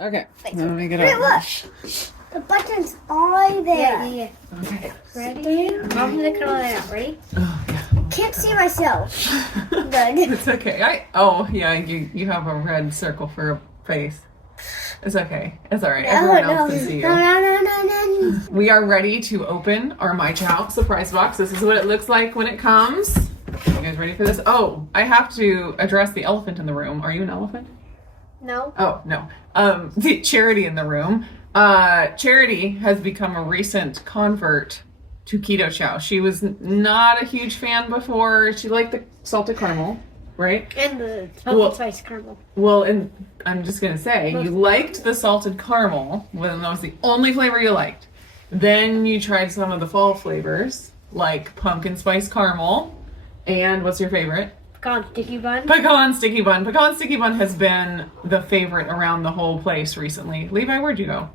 Okay. Thanks. Let me get Hey, up. look. The button's all there. Yeah. Okay. Ready? I'm gonna cut all that out. Ready? Oh, yeah. Can't see myself. Good. It's okay. You have a red circle for a face. It's okay. It's all right. Everyone else can see you. No. We are ready to open our MyChow surprise box. This is what it looks like when it comes. You guys ready for this? Oh, I have to address the elephant in the room. Are you an elephant? No. Oh, no. The Charity in the room. Charity has become a recent convert to Keto Chow. She was not a huge fan before. She liked the salted caramel, right? And the pumpkin spice caramel. Well, and I'm just going to say, you liked the salted caramel when that was the only flavor you liked. Then you tried some of the fall flavors, like pumpkin spice caramel. And what's your favorite? Pecan sticky bun. Pecan sticky bun. Pecan sticky bun has been the favorite around the whole place recently. Levi, where'd you go?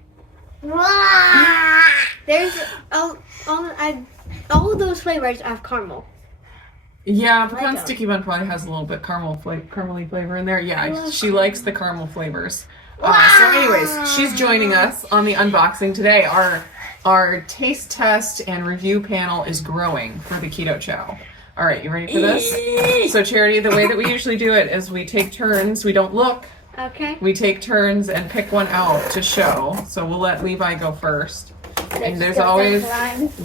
There's all of those flavors have caramel. Yeah, pecan sticky bun probably has a little bit caramely flavor in there. Yeah, she likes the caramel flavors. So anyways, she's joining us on the unboxing today. Our taste test and review panel is growing for the Keto Chow. All right, you ready for this? So Charity, the way that we usually do it is we take turns. We don't look. Okay. We take turns and pick one out to show. So we'll let Levi go first. And there's always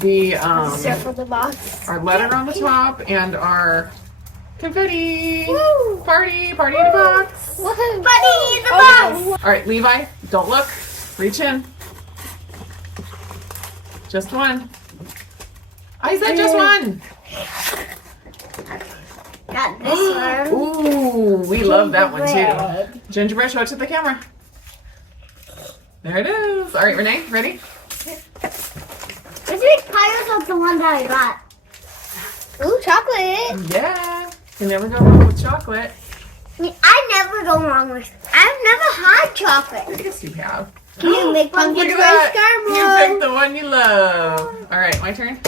the Circle the box. our letter on the top and our confetti. Woo! Party in the box. Buddy in the box. All right, Levi, don't look. Reach in. Just one. I said just one. Got this one. Ooh, we love that one too. Gingerbread, show it to the camera. There it is. All right, Renee, ready? This big pile is the one that I got. Ooh, chocolate. Yeah. You never go wrong with chocolate. I never go wrong with. I've never had chocolate. Yes, you have. Can you make pumpkin Look spice at that. You caramel? picked the one you love. All right, my turn.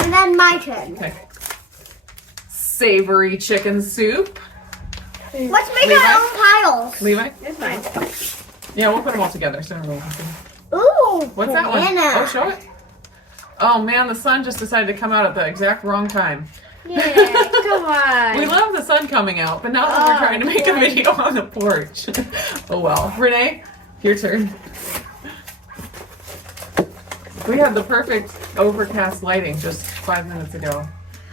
And then my turn. Okay. Savory chicken soup. Let's make Levi? our own piles. Levi? It's mine. Yeah, we'll put them all together so everyone can see. Ooh, What's that one? banana. Oh, show it. Oh man, the sun just decided to come out at the exact wrong time. Yeah, come on. We love the sun coming out, but now that we're trying to make a video on the porch. Oh well. Renee, your turn. We had the perfect overcast lighting just 5 minutes ago.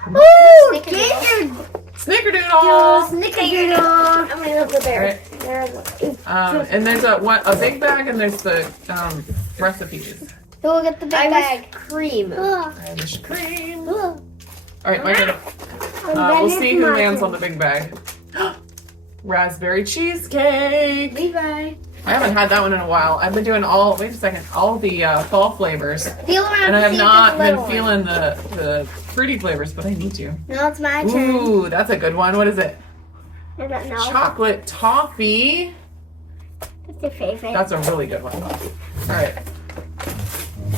Ooh, ginger. Snickerdoodle! Snickerdoodle. I'm gonna look at there. And there's a big bag and there's the recipes. So we'll get the big bag. Cream. Irish cream. Ooh. All right, my turn. We'll see who lands on the big bag. Raspberry cheesecake. Levi. I haven't had that one in a while. I've been doing all the fall flavors. Feel around And I to have see if not there's a been little feeling the fruity flavors, but I need to. Now it's my turn. Ooh, that's a good one. What is it? I don't know. Chocolate toffee. What's your favorite? That's a really good one. All right.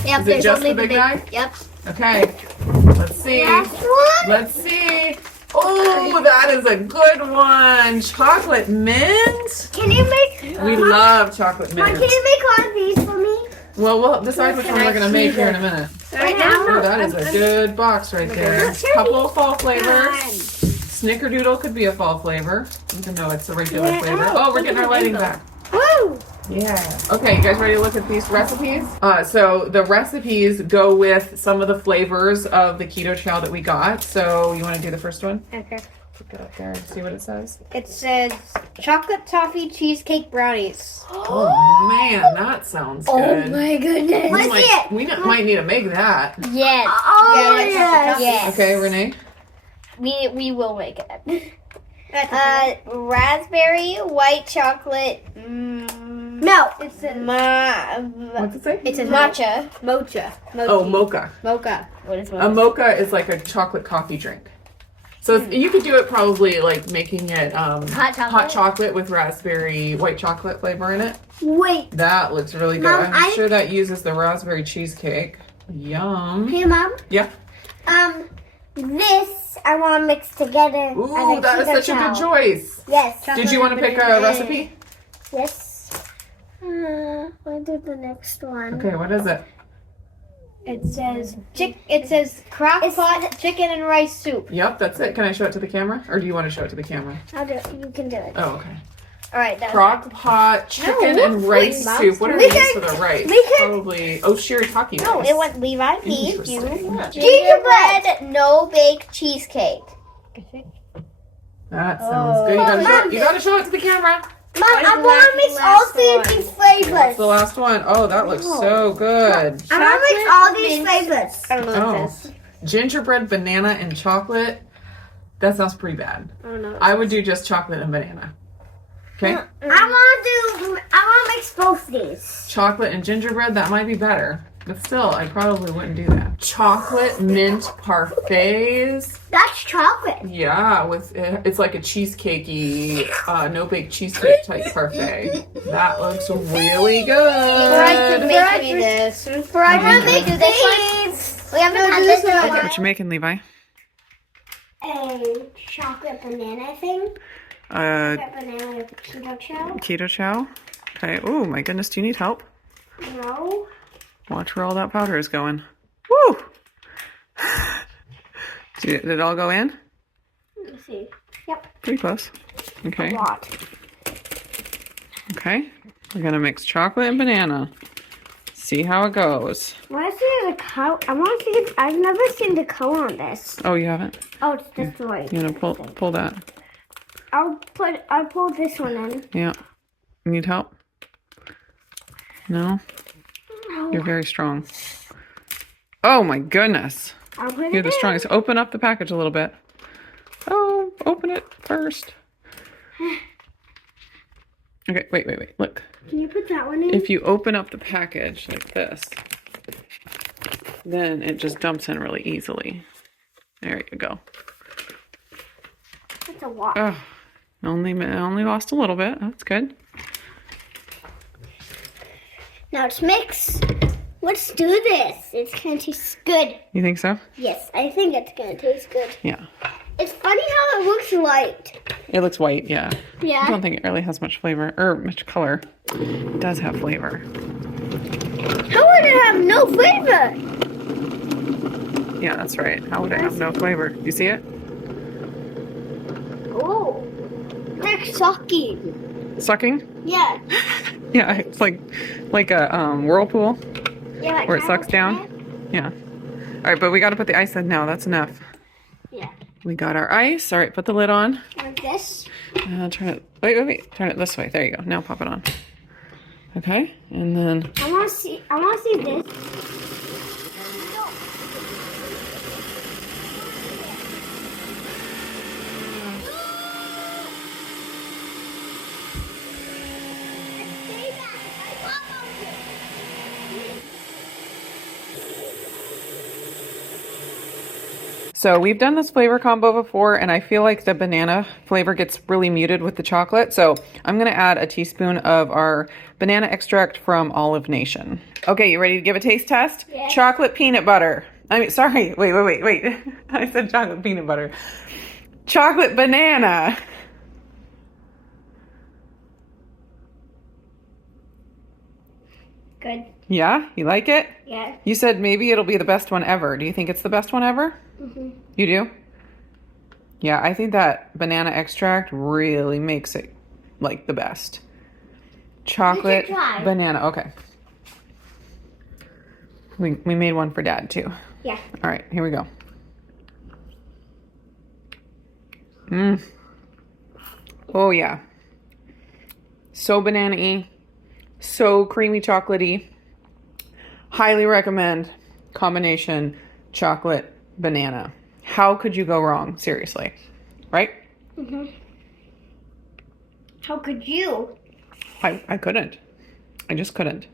Yep, Is it there's just only the big bag? Yep. Okay. Let's see. Last one. Let's see. Oh, that is a good one. Chocolate mint. Can you make? We love chocolate Mom, mint. can you make one of these for me? Well, we'll decide which one we're going to make here in a minute. Right now. Oh, that is a good box right there. Sure. Couple of fall flavors. Snickerdoodle could be a fall flavor, even though it's a regular flavor. Oh, we're getting our lighting back. Woo! Yeah. Okay, you guys ready to look at these recipes? So the recipes go with some of the flavors of the Keto Chow that we got. So you want to do the first one? Okay. Put it up there and see what it says. It says chocolate toffee cheesecake brownies. Oh man, that sounds good. my goodness. Let's see it. We might need to make that. Yes. Oh, Yeah, yes. yes. Okay, Renee. We will make it. Raspberry, white chocolate. No. It's a What's it say? It's a matcha. Mocha. Oh, mocha. Mocha. What is A mocha? mocha is like a chocolate coffee drink. So you could do it probably like making it hot chocolate with raspberry white chocolate flavor in it. Wait. That looks really good. Mom, I'm sure that uses the raspberry cheesecake. Yum. Hey, Mom. Yeah. This I want to mix together. Ooh, that is such a good choice. Yes. Did you want to pick a recipe? Yes. We'll do the next one. Okay, what is it? It says crock pot chicken and rice soup. Yep, that's it. Can I show it to the camera? Or do you want to show it to the camera? I'll do it. You can do it. Oh, okay. All right, that's Crock pot chicken and rice soup. What are We they use can- for the rice? we can- Probably shirataki No, rice. it went Levi, me, you. Interesting. Gingerbread, no bake cheesecake. That sounds good. You gotta show it to the camera. Mom, I want to mix all three of these flavors. That's the last one. Oh, that looks so good. I want to mix all these flavors. I don't know what Oh, it says. gingerbread, banana, and chocolate. That sounds pretty bad. I don't know. I would do just chocolate and banana. Okay? I want to mix both these. Chocolate and gingerbread, that might be better. But still, I probably wouldn't do that. Chocolate mint parfaits. That's chocolate. Yeah, it's like a cheesecakey, no-bake cheesecake type parfait. That looks really good. Make me this. I want to make these. We haven't had this in a while. What you making, Levi? A chocolate banana thing. Banana with keto chow. Keto chow. Okay. Oh my goodness, do you need help? No. Watch where all that powder is going. Woo! Did it all go in? Let me see. Yep. Pretty close. Okay. A lot. Okay. We're gonna mix chocolate and banana. See how it goes. I want to see the color. I want to see. I've never seen the color on this. Oh, you haven't? Oh, it's this way. You gonna pull that? I'll pull this one in. Yeah. You need help? No? You're very strong. Oh my goodness. I'll put You're it the strongest. Open up the package a little bit. Oh, open it first. Okay, wait. Look. Can you put that one in? If you open up the package like this, then it just dumps in really easily. There you go. That's a lot. Oh, only lost a little bit. That's good. Now let's mix. Let's do this. It's gonna taste good. You think so? Yes, I think it's gonna taste good. Yeah. It's funny how it looks white. It looks white, yeah. I Yeah. don't think it really has much flavor or much color. It does have flavor. How would it have no flavor? Yeah, that's right. How would it have no flavor? You see it? Oh, they're sucking. Sucking? Yeah. Yeah, it's like a whirlpool Yeah. Like where it how sucks it's down. Yeah. All right, but we got to put the ice in now. That's enough. Yeah. We got our ice. All right, put the lid on. Like this. Turn it. Wait. Turn it this way. There you go. Now pop it on. Okay, and then I want to see this. so we've done this flavor combo before, and I feel like the banana flavor gets really muted with the chocolate. So I'm gonna add a teaspoon of our banana extract from Olive Nation. Okay, you ready to give a taste test? Yes. Chocolate peanut butter. I mean, sorry. Wait. I said chocolate peanut butter. Chocolate banana. Good. Yeah, you like it? Yeah. You said maybe it'll be the best one ever. Do you think it's the best one ever? Mhm. You do? Yeah, I think that banana extract really makes it like the best. Chocolate, try. banana. Okay. We made one for Dad too. Yeah. All right, here we go. Oh yeah. So banana-y. So creamy chocolatey. Highly recommend combination chocolate banana. How could you go wrong? Seriously. Right? Mhm. How could you? I couldn't. I just couldn't.